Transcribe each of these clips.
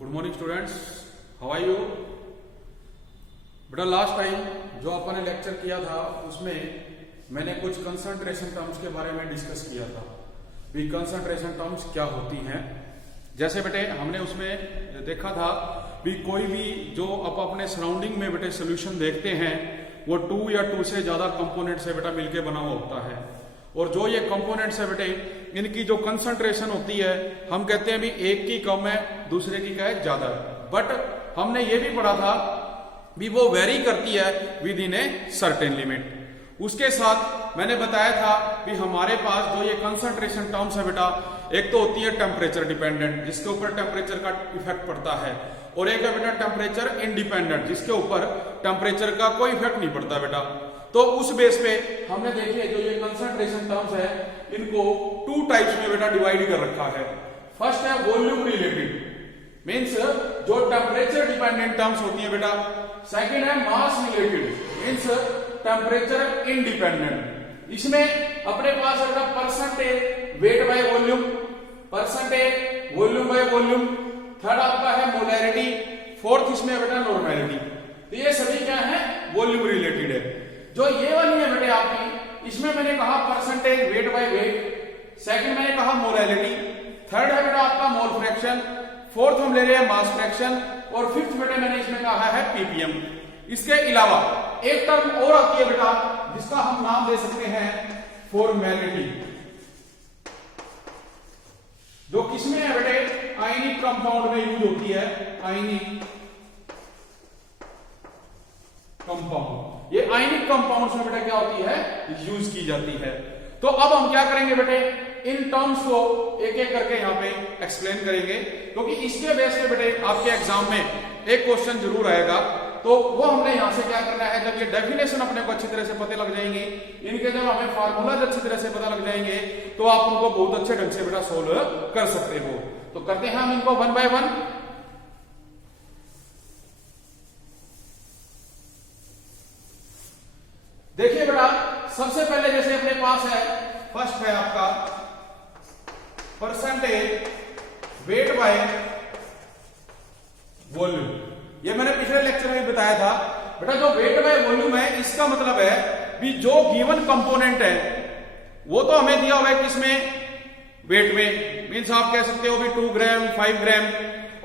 Good morning students, how are you. बेटा last time जो अपन ने लेक्चर किया था उसमें मैंने कुछ कंसंट्रेशन टर्म्स के बारे में डिस्कस किया था भी कंसंट्रेशन टर्म्स क्या होती हैं। जैसे बेटे हमने उसमें देखा था भी कोई भी जो आप अपने सराउंडिंग में बेटे सोल्यूशन देखते हैं वो 2 या 2 से ज्यादा कंपोनेंट से बेटा मिलके बना हुआ होता है, और जो ये कंपोनेंट्स है बेटे इनकी जो कंसंट्रेशन होती है हम कहते हैं भी एक की कम है दूसरे की क्या है ज्यादा है। बट हमने ये भी पढ़ा था भी वो वेरी करती है with in a certain limit. उसके साथ मैंने बताया था भी हमारे पास जो ये कंसंट्रेशन टर्म्स है बेटा एक तो होती है टेम्परेचर डिपेंडेंट जिसके ऊपर टेम्परेचर का इफेक्ट पड़ता है, और एक है बेटा टेम्परेचर इंडिपेंडेंट जिसके ऊपर टेम्परेचर का कोई इफेक्ट नहीं पड़ता बेटा। तो उस बेस पे हमने देखिए जो ये कंसंट्रेशन टर्म्स है इनको 2 टाइप्स में बेटा डिवाइड कर रखा है। फर्स्ट है वॉल्यूम रिलेटेड, मींस जो टेम्परेचर डिपेंडेंट टर्म्स होती है बेटा। सेकंड है मास रिलेटेड, मींस टेम्परेचर इंडिपेंडेंट। इसमें अपने पास है बेटा percentage weight by volume, percentage volume by volume. Third आपका है मोलैरिटी, फोर्थ इसमें बेटा नॉर्मैलिटी। तो ये सभी क्या है वॉल्यूम रिलेटेड है। जो ये वाली है बेटे आपकी, इसमें मैंने कहा percentage weight by weight, second मैंने कहा मोलैरिटी, थर्ड है बेटा आपका मोल फ्रैक्शन, फोर्थ हम ले रहे हैं मास फ्रैक्शन, और फिफ्थ बेटे मैंने इसमें कहा है पीपीएम। इसके अलावा एक टर्म और आती है बेटा जिसका हम नाम दे सकते हैं फॉर्मेलिटी, जो किसमें है बेटे आयनिक कंपाउंड में यूज होती है। आयनिक कंपाउंड, ये आयनिक कंपाउंड्स में बेटा क्या होती है यूज की जाती है। तो अब हम क्या करेंगे बेटे इन टर्म्स को एक एक करके यहां पे एक्सप्लेन करेंगे, क्योंकि इसके बेस पे बेटे आपके एग्जाम में एक क्वेश्चन जरूर आएगा। तो वो हमने यहां से क्या करना है, जब ये डेफिनेशन अपने को अच्छी तरह से पता लग जाएंगे, इनके जब हमें फार्मूलाज अच्छी तरह से पता लग जाएंगे तो आप उनको बहुत अच्छे ढंग से बेटा सोल्व कर सकते हो। तो करते हैं हम इनको 1 बाय 1। देखिए बेटा सबसे पहले जैसे अपने पास है फर्स्ट है आपका परसेंटेज वेट बाय वॉल्यूम। ये मैंने पिछले लेक्चर में भी बताया था बेटा, जो वेट बाय वॉल्यूम है इसका मतलब है भी जो गिवन कंपोनेंट है वो तो हमें दिया हुआ है किसमें वेट में, मींस आप कह सकते हो भी 2 ग्राम 5 ग्राम,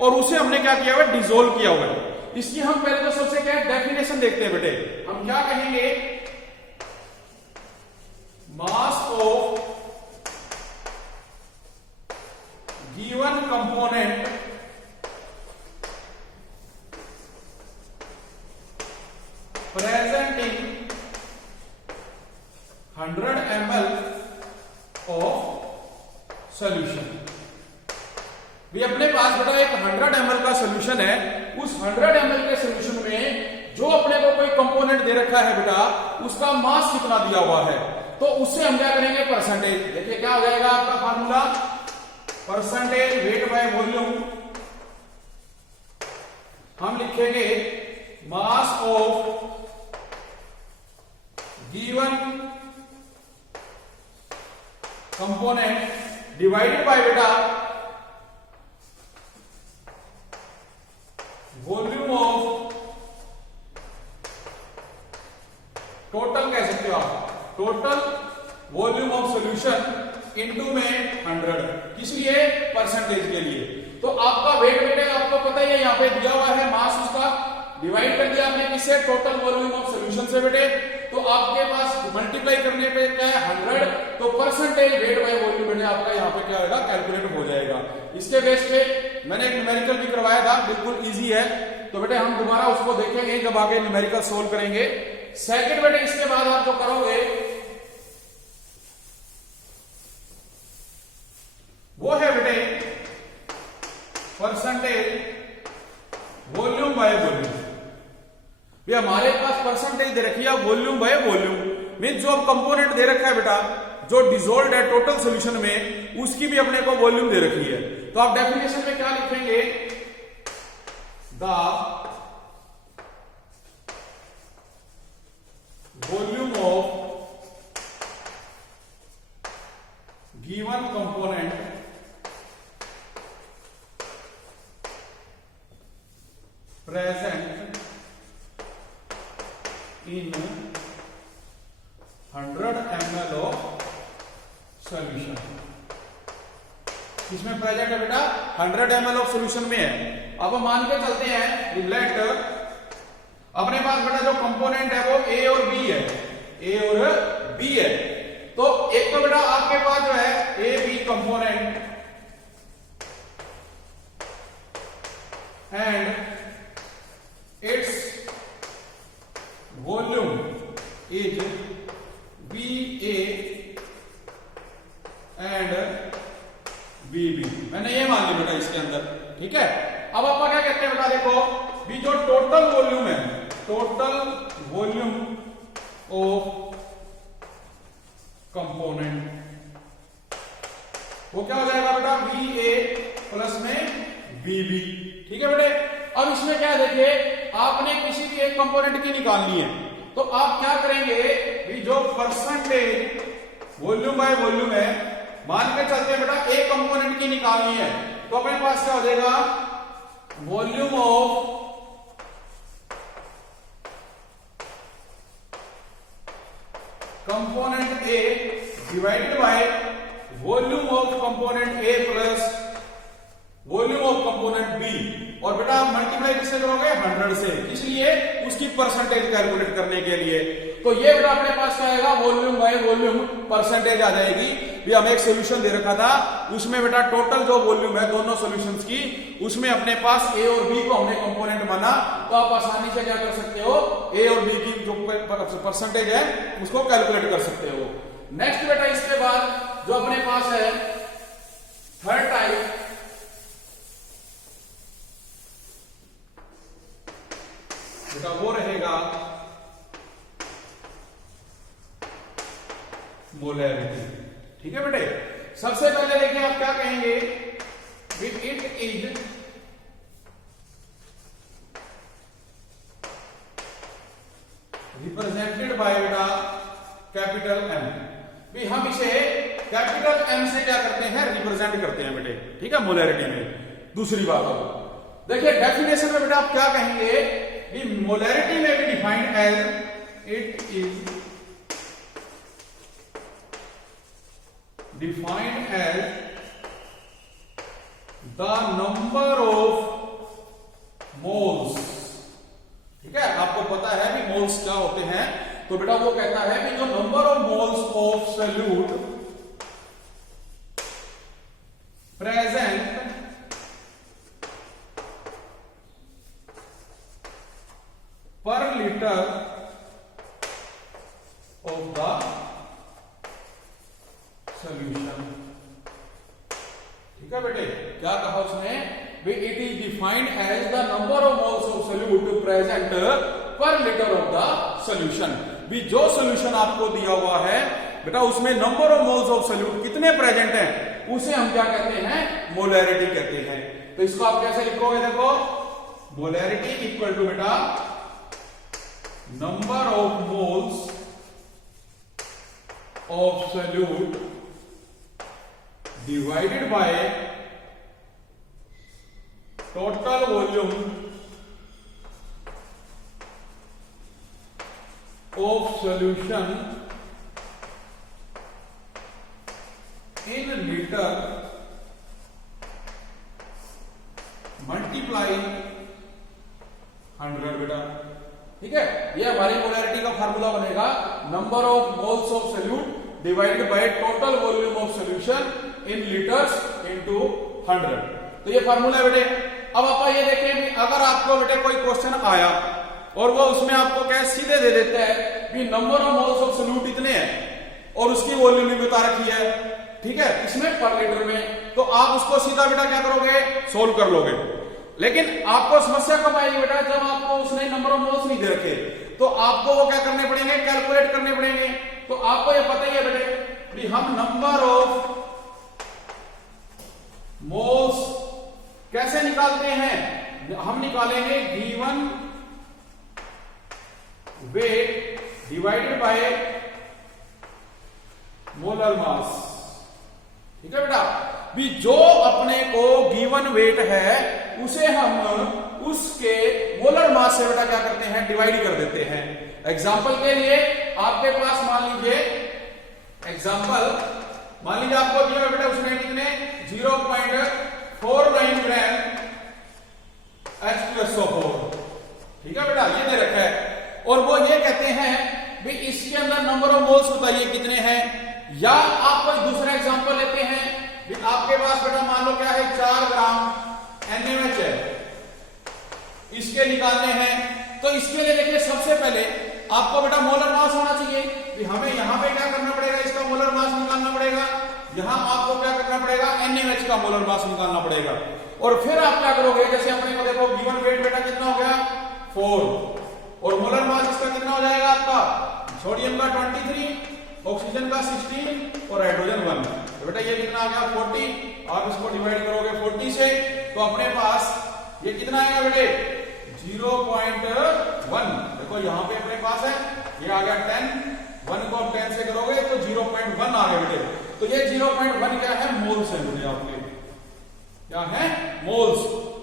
और उसे हमने क्या किया हुआ है डिसोल्व किया हुआ है। इसकी हम पहले तो सबसे क्या डेफिनेशन देखते हैं बेटे, हम क्या कहेंगे mass of given component present in 100 ml of solution। भी अपने पास बेटा एक 100 ml का सोल्यूशन है, उस 100 ml के सोल्यूशन में जो अपने को कोई कंपोनेंट दे रखा है बेटा उसका मास कितना दिया हुआ है, तो उससे हम क्या करेंगे परसेंटेज। देखिए क्या हो जाएगा आपका formula percentage weight by volume, हम लिखेंगे mass of given component divided by बेटा वॉल्यूम ऑफ टोटल, कह सकते हो आप total volume of solution into में 100, किस लिए परसेंटेज के लिए। तो आपका वेट बेटे आपको पता ही है यहाँ पे दिया हुआ है, मास उसका डिवाइड कर दिया आपने किससे टोटल वॉल्यूम ऑफ सॉल्यूशन से बेटे, तो आपके पास मल्टीप्लाई करने पे क्या है 100, तो परसेंटेज वेट बाय वॉल्यूम बेटे आपका यहाँ पे क्या होगा कैलकुलेट हो जाएगा। इसके बेस पे मैंने एक न्यूमेरिकल भी करवाया था, बिल्कुल इजी है, तो बेटे हम दोबारा उसको देखेंगे जब आगे न्यूमेरिकल सोल्व करेंगे। सेकंड बेटे इसके बाद आप जो करोगे वो है बेटे परसेंटेज वॉल्यूम बाय वॉल्यूम। भी हमारे पास परसेंटेज दे रखी है वॉल्यूम बाय वॉल्यूम, मींस जो कंपोनेंट दे रखा है बेटा जो डिसॉल्व्ड है टोटल सॉल्यूशन में उसकी भी अपने को वॉल्यूम दे रखी है। तो आप डेफिनेशन में क्या लिखेंगे, the volume of given component present in 100 ml of solution. इसमें प्रेजेंट है बेटा 100 ml ऑफ सॉल्यूशन में है। अब हम मान के चलते हैं लेट अपने पास बेटा जो कंपोनेंट है वो ए और बी है, ए और बी है। तो एक तो बेटा आपके पास जो है A B component and its volume is B A and B B. मैंने ये मान लिया बेटा इसके अंदर, ठीक है। अब आप क्या कहते हैं बेटा, देखो बी जो टोटल वॉल्यूम है, टोटल वॉल्यूम ऑफ कंपोनेंट वो क्या हो जाएगा बेटा, बी ए प्लस में बी बी, ठीक है बेटे। अब इसमें क्या देखिए, आपने किसी भी एक कंपोनेंट की निकालनी है तो आप क्या करेंगे, भी जो परसेंटेज वॉल्यूम बाय वॉल्यूम है, मान के चलते हैं बेटा एक कंपोनेंट की निकालनी है तो अपने पास क्या हो जाएगा, volume of component A divided by volume of component A plus volume of component B. और बेटा आप मल्टीप्लाई किससे करोगे, 100 से, इसलिए उसकी परसेंटेज कैलकुलेट करने के लिए। तो ये बेटा अपने पास क्या आएगा, वॉल्यूम बाय वॉल्यूम परसेंटेज आ जाएगी। भी हमें एक सॉल्यूशन दे रखा था, उसमें बेटा टोटल जो वॉल्यूम है दोनों सॉल्यूशंस की, उसमें अपने पास ए और बी को हमने कंपोनेंट माना, तो आप आसानी से क्या कर सकते हो, ए और बी की जो परसेंटेज है उसको कैलकुलेट कर सकते हो। नेक्स्ट बेटा इसके बाद जो अपने पास है थर्ड टाइप, बेटा वो रहेगा मोलैरिटी, ठीक है बेटे। सबसे पहले देखिए आप क्या कहेंगे, इट इज रिप्रेजेंटेड बाय बेटा कैपिटल एम। भी हम इसे कैपिटल एम से क्या करते हैं, रिप्रेजेंट करते हैं बेटे, ठीक है, मोलैरिटी में। दूसरी बात देखिए डेफिनेशन में बेटा आप क्या कहेंगे, मोलैरिटी में भी defined as it is defined as the number of moles, ठीक है। आपको पता है भी मोल्स क्या होते हैं, तो बेटा वो कहता है कि जो number of moles of solute present per litre of the solution, ठीक है बेटे। क्या कहा उसने, it is defined as the number of moles of solute present per litre of the solution. भी जो सॉल्यूशन आपको दिया हुआ है बेटा उसमें number of moles of solute कितने प्रेजेंट हैं, उसे हम क्या कहते हैं, मोलैरिटी कहते हैं। तो इसको आप कैसे लिखोगे, देखो मोलैरिटी इक्वल टू बेटा number of moles of solute divided by total volume of solution in litre multiply 100 बेटा, ठीक है। ये हमारी मोलैरिटी का फार्मूला बनेगा, number of moles of solute divided by total volume of solution in litres into 100। तो ये फार्मूला है बेटे। अब आप ये देखें, अगर आपको बेटे कोई क्वेश्चन आया और वो उसमें आपको क्या सीधे दे देता है कि number of moles of solute इतने हैं और उसकी वॉल्यूम भी बता रखी है, ठीक है, इसमें पर लीटर में, तो आप उसको सीधा बेटा क्या करोगे, सोल्व कर लोगे। लेकिन आपको समस्या कब आएगी बेटा, जब आपको उसने नंबर ऑफ मोल्स नहीं दे रखे, तो आपको वो क्या करने पड़ेंगे, कैलकुलेट करने पड़ेंगे। तो आपको ये पता ही है बेटे, हम नंबर ऑफ मोल्स कैसे निकालते हैं, हम निकालेंगे given weight divided by molar मास, ठीक है बेटा। भी जो अपने को गिवन वेट है उसे हम उसके मोलर मास से बेटा क्या करते हैं, डिवाइड कर देते हैं। एग्जाम्पल के लिए आपके पास मान लीजिए आपको दिया बेटा उसने कितने 0.49 ग्राम H2SO4, ठीक है बेटा, ये दे रखा है। और वो ये कहते हैं भी इसके अंदर नंबर ऑफ मोल्स बताइए कितने हैं। या आप कोई दूसरा एग्जांपल लेते हैं भी आपके पास बेटा मान लो क्या है 4 ग्राम NaOH है, इसके निकालने हैं। तो इसके लिए देखिए सबसे पहले आपको बेटा मोलर मास होना चाहिए कि हमें यहां पे क्या करना पड़ेगा, इसका मोलर मास निकालना पड़ेगा। यहां आपको क्या करना पड़ेगा, NaOH का मोलर मास निकालना पड़ेगा। और फिर आप क्या करोगे, जैसे अपने को देखो गिवन वेट बेटा कितना हो गया 4 और मोलर मास इसका कितना हो जाएगा आपका, सोडियम का 23, ऑक्सीजन का 16 और हाइड्रोजन 1। तो बेटा ये कितना आ गया 40। आप इसको डिवाइड करोगे 40 से तो अपने पास ये कितना आएगा बेटे 0.1। देखो यहां पे अपने पास है ये आ गया 10, 1 को 10 से करोगे तो 0.1 आ गया बेटे। तो ये 0.1 क्या है, मोल्स है बेटे, आपके क्या है मोल्स,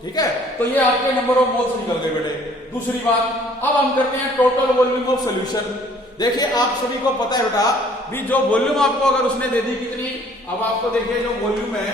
ठीक है। तो ये आपके नंबर ऑफ मोल्स निकल गए बेटे। दूसरी बात अब हम करते हैं टोटल वॉल्यूम ऑफ सॉल्यूशन। देखिए आप सभी को पता है बेटा भी जो वॉल्यूम आपको अगर उसने दे दी कितनी, अब आपको देखिए जो वॉल्यूम है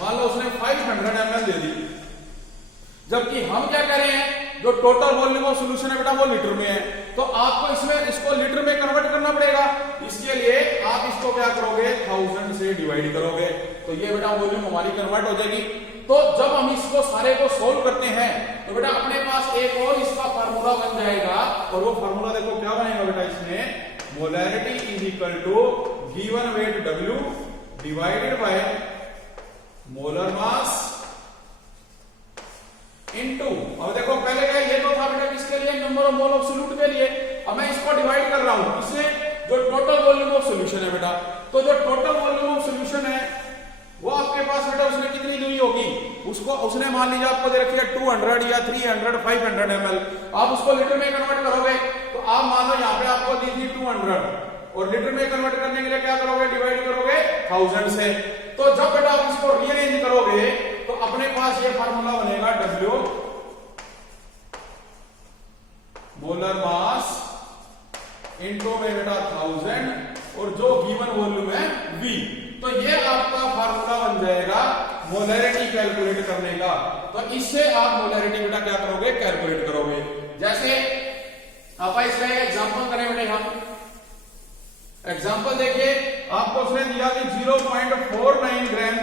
मान लो उसने 500 ml दे दी, जबकि हम क्या कर रहे हैं जो टोटल वॉल्यूम ऑफ सॉल्यूशन है बेटा वो लीटर में है। तो आपको इसमें इसको लीटर में कन्वर्ट करना पड़ेगा। इसके लिए आप इसको क्या करोगे 1000 से डिवाइड करोगे तो ये बेटा वॉल्यूम हमारी कन्वर्ट हो जाएगी। तो जब हम इसको सारे को सोल्व करते हैं तो बेटा अपने पास एक और इसका फार्मूला बन जाएगा। और वो फार्मूला देखो क्या बनेगा बेटा, इसमें molarity is equal to given weight W divided by molar mass into, अब देखो पहले क्या ये तो था बेटा किसके लिए, number of mole of solute के लिए। अब मैं इसको डिवाइड कर रहा हूं इससे जो टोटल वॉल्यूम ऑफ सॉल्यूशन है बेटा। तो जो टोटल वॉल्यूम ऑफ सॉल्यूशन है वो आपके पास बेटा उसने कितनी दी होगी, उसको उसने मान लीजिए आपको दे रखी है 200 या 300 500 ml। आप उसको लीटर में कन्वर्ट करोगे तो आप मान लो यहाँ पे आपको दी थी 200 और लीटर में कन्वर्ट करने के लिए क्या करोगे, डिवाइड करोगे 1000 से। तो जब बेटा आप इसको रीअरेंज करोगे तो अपने पास ये फार्मूला बनेगा W मोलर मास इनटू में बेटा 1000 और जो गिवन वॉल्यूम है V। तो ये आपका फार्मूला बन जाएगा मोलैरिटी कैलकुलेट करने का। तो इससे आप मोलैरिटी बेटा क्या करोगे, कैलकुलेट करोगे। जैसे आप इसका एग्जांपल करें बेटे, हम एग्जांपल देखिए आपको उसने दिया कि 0.49 ग्राम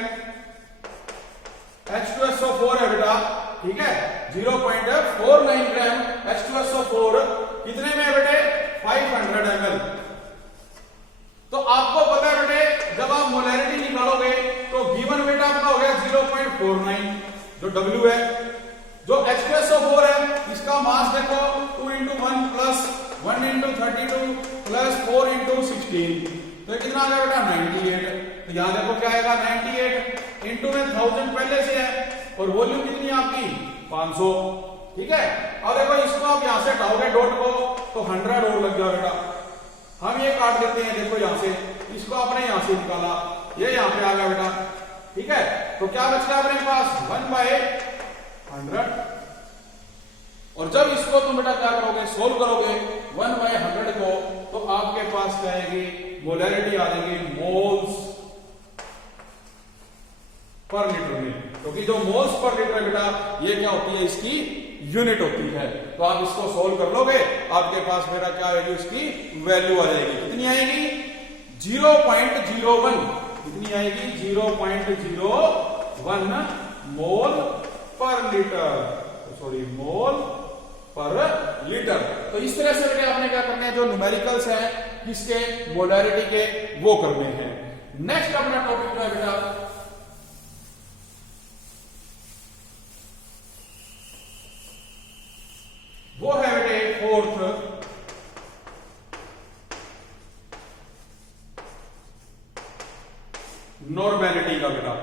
H2SO4 है बेटा, ठीक है 0.49 ग्राम H2SO4 कितने में है बेटे 500 ml। तो आपको पता है बेटे जब आप मोलैरिटी निकालोगे तो गिवन वेट आपका हो गया 0.49 जो W है। जो H2SO4 है इसका मास देखो 2 × 1 प्लस 1 × 32 प्लस 4 × 16 तो कितना आ गया बेटा 98। तो यहां देखो क्या आएगा 98 इंटू में 1000 पहले से है और वॉल्यूम कितनी है आपकी 500, ठीक है। और देखो इसको आप यहां से हटाओगे डॉट को तो 100 और लग गया बेटा। हम ये काट देते हैं देखो यहां से, इसको आपने यहां से निकाला ये यहां पे आ गया बेटा, ठीक है। तो क्या बच गया अपने पास 1/100। और जब इसको तुम बेटा क्या करोगे, सोल्व करोगे 1/100 को तो आपके पास क्या आएगी, मोलैरिटी आ जाएगी मोल्स पर लीटर में। क्योंकि जो मोल्स पर लीटर बेटा ये क्या होती है, इसकी यूनिट होती है। तो आप इसको सोल्व कर लोगे आपके पास मेरा क्या आएगी, उसकी वैल्यू आ जाएगी। कितनी आएगी 0.01, कितनी आएगी 0.01 मोल पर लीटर, सॉरी मोल पर लीटर। तो इस तरह से बेटे आपने क्या करना है, जो न्यूमेरिकल्स हैं किसके मोलैरिटी के वो करने हैं। नेक्स्ट अपना टॉपिक जो है बेटा वो है बेटे फोर्थ नॉर्मेलिटी का बेटा।